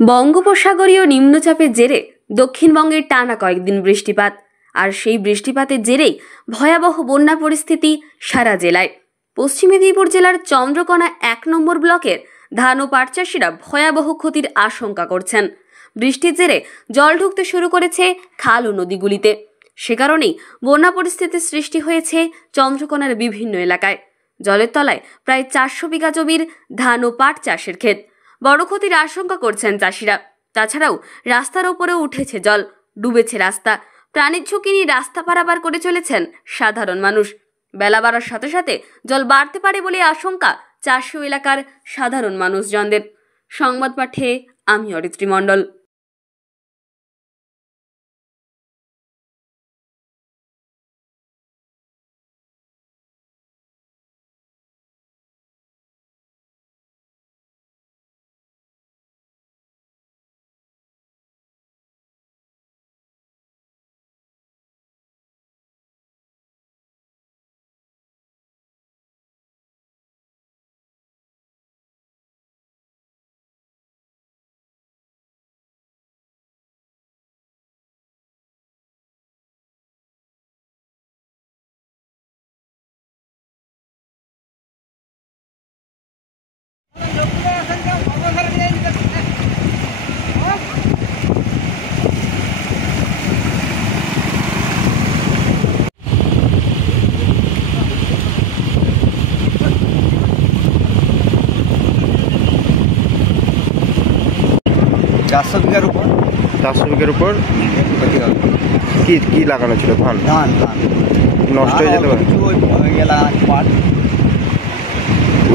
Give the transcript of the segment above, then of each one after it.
বঙ্গোপসাগরীয় নিম্নচাপের জেরে দক্ষিণবঙ্গের টানা কয়েকদিন বৃষ্টিপাত, আর সেই বৃষ্টিপাতের জেরেই ভয়াবহ বন্যা পরিস্থিতি সারা জেলায়। পশ্চিম মেদিনীপুর জেলার চন্দ্রকোনা ১ নম্বর ব্লকের ধান ও পাট চাষিরা ভয়াবহ ক্ষতির আশঙ্কা করছেন। বৃষ্টির জেরে জল ঢুকতে শুরু করেছে খাল ও নদীগুলিতে। সে কারণেই বন্যা পরিস্থিতির সৃষ্টি হয়েছে চন্দ্রকোনার বিভিন্ন এলাকায়। জলের তলায় প্রায় ৪০০ বিঘা জমির ধান ও পাট চাষের ক্ষেত। বড় ক্ষতির আশঙ্কা করছেন চাষিরা। তাছাড়াও রাস্তার ওপরেও উঠেছে জল, ডুবেছে রাস্তা। প্রাণের ঝুঁকি নিয়ে রাস্তা পারাপার করে চলেছেন সাধারণ মানুষ। বেলা বাড়ার সাথে সাথে জল বাড়তে পারে বলে আশঙ্কা চাষী এলাকার সাধারণ মানুষজনদের। সংবাদ পাঠে আমি অরিত্রী মণ্ডল। চারশো বিঘার উপর কি লাগানো ছিল? ধান নষ্ট হয়ে যেতে পারে।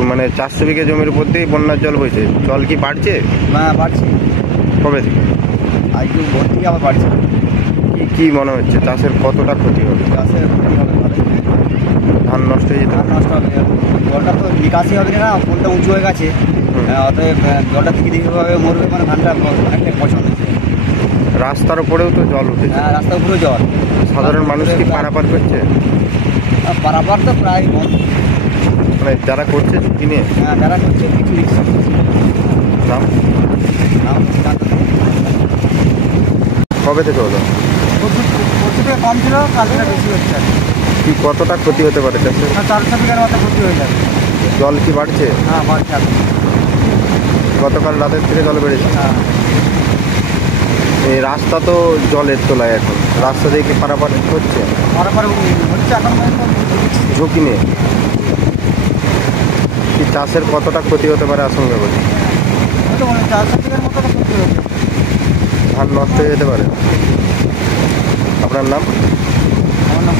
মানে 400 বিঘা জমির উপর দিয়ে বন্যার জল বইছে। জল কি বাড়ছে? না, বাড়ছে। কবে থেকে? আজকে ভোর থেকে আবার বাড়ছে। কি মনে হচ্ছে চাষের কতটা ক্ষতি হবে? চাষের ক্ষতি হবে, ধান নষ্ট হয়ে যেতে ধান নষ্ট হবে। জলটা তো নিকাশি হবে না, পোলটা উঁচু হয়ে গেছে। অতএব জলটা থেকে দেখেভাবে মরবে, মানে ধানটা অনেকটাই পছন্দ হচ্ছে। রাস্তার উপরেও তো জল উঠেছে। হ্যাঁ, রাস্তার উপরেও জল। সাধারণ মানুষ কি পারাপার করছে? পারাপার তো প্রায় বন্ধ। মানে যারা করছে ঝুঁকি নিয়ে? হ্যাঁ, যারা করছে কিছু রিক্স। নাম জানতে কবে থেকে হলো? প্রচুরটা কম ছিল, কালকে বেশি হচ্ছে। কি কতটা ক্ষতি হতে পারে চাষের? 400 বিঘার মতো ক্ষতি হয়ে যাবে। জল কি বাড়ছে? হ্যাঁ, বাড়ছে। গতকাল রাতের থেকে জল বেড়েছে। হ্যাঁ, এই রাস্তা তো জলের তোলায়, এখন রাস্তা দিয়ে কি পারাপার হচ্ছে? পারাপার হচ্ছে এখন ঝুঁকি নিয়ে কি চাষের কতটা ক্ষতি হতে পারে আশঙ্কা করছে? 400 বিঘার মতো ক্ষতি হয়েছে। ধান নষ্ট হয়ে যেতে পারে। আপনার নাম? আমার নাম